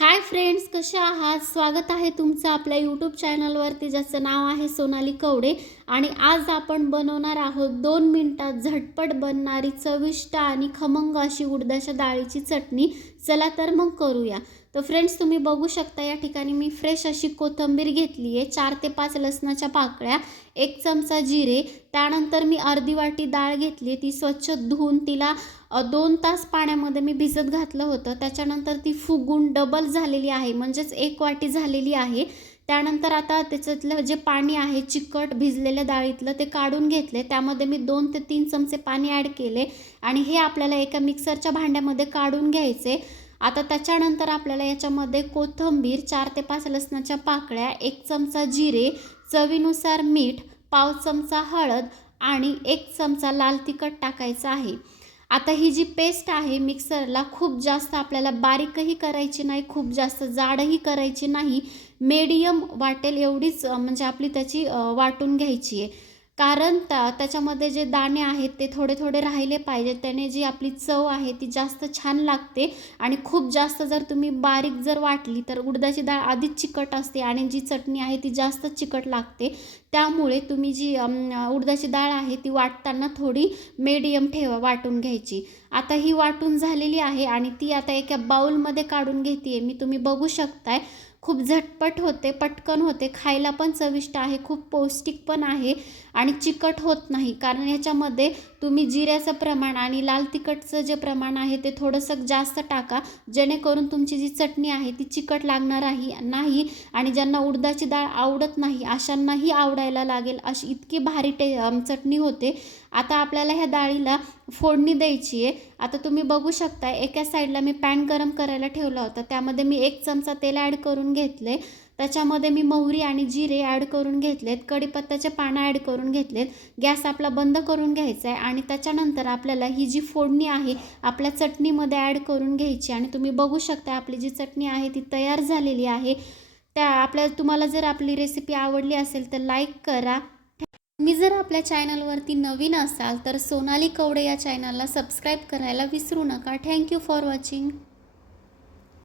Hi friends, कशा आहात? स्वागत आहे तुमचं आपल्या यूट्यूब चॅनलवरती, ज्याचं नाव आहे सोनाली कवडे. आणि आज आपण बनवणार आहोत 2 मिनिटात झटपट बनणारी चविष्ट आणि खमंग अशी उडदाच्या डाळीची चटणी. चला तर मग करूया. तर फ्रेंड्स, तुम्ही बघू शकता या ठिकाणी मी फ्रेश अशी कोथिंबीर घेतली आहे, 4 ते 5 लसणाच्या पाकळ्या, 1 चमचा जिरे, त्यानंतर मी अर्धी वाटी डाळ घेतली, ती स्वच्छ धुवून तिला 2 तास पाण्यामध्ये मी भिजत घातलं होतं. त्याच्यानंतर ती फुगून डबल झालेली आहे, म्हणजेच 1 वाटी झालेली आहे. त्यानंतर आता त्याच्यातलं जे पाणी आहे चिकट भिजलेल्या डाळीतलं ते काढून घेतले. त्यामध्ये मी 2 ते 3 चमचे पाणी ॲड केले आणि हे आपल्याला एका मिक्सरच्या भांड्यामध्ये काढून घ्यायचे. आता त्याच्यानंतर आपल्याला याच्यामध्ये कोथिंबीर, 4 ते 5 लसणाच्या पाकळ्या, 1 चमचा जिरे, चवीनुसार मीठ, पाव चमचा हळद आणि 1 चमचा लाल तिखट टाकायचं आहे. आता ही जी पेस्ट आहे मिक्सरला खूप जास्त आपल्याला बारीकही करायची नाही, खूप जास्त जाडही करायची नाही, मीडियम वाटेल एवढीच म्हणजे आपली त्याची वाटून घ्यायची आहे. कारण त्याच्यामध्ये जे दाणे आहेत ते थोडे थोडे राहिले पाहिजे, त्याने जी आपली चव आहे ती जास्त छान लागते. आणि खूप जास्त जर तुम्ही बारीक जर वाटली तर उडदाची डाळ आधीच चिकट असते आणि जी चटणी आहे ती जास्त चिकट लागते. त्यामुळे तुम्ही जी उडदाची डाळ आहे ती वाटताना थोडी मीडियम वाटून घ्यायची. आता ही वाटून झालेली आहे आणि ती आता एका बाउलमध्ये काढून घेते मी. तुम्ही बघू शकताय, खूप झटपट होते, पटकन होते, खायला पण चविष्ट आहे, खूप पौष्टिक पण आहे आणि चिकट होत नाही. कारण ह्याच्यामध्ये तुम्ही जिऱ्याचं प्रमाण आणि लाल तिखटचं जे प्रमाण आहे ते थोडंसं जास्त टाका, जेणेकरून तुमची जी चटणी आहे ती चिकट लागणार नाही. आणि ज्यांना उडदाची डाळ आवडत नाही अशांनाही आवडायला लागेल, अशी इतकी भारी चटणी होते. आता आपल्याला ह्या डाळीला फोडणी द्यायची आहे. आता तुम्ही बघू शकता, एका साईडला मी पॅन गरम करायला ठेवला होता, त्यामध्ये मी 1 चमचा तेल ॲड करून घेतले. त्याच्यामध्ये मी मोहरी आणि जिरे ॲड करून घेतलेत, कढीपत्त्याचे पानं ॲड करून घेतलेत. गॅस आपला बंद करून घ्यायचा आहे आणि त्याच्यानंतर आपल्याला ही जी फोडणी आहे आपल्या चटणीमध्ये ॲड करून घ्यायची. आणि तुम्ही बघू शकता आपली जी चटणी आहे ती तयार झालेली आहे. तुम्हाला जर आपली रेसिपी आवडली असेल तर लाईक करा. तुम्ही जर आपल्या चॅनलवरती नवीन असाल तर सोनाली कवडे या चॅनलला सबस्क्राईब करायला विसरू नका. Thank you for watching.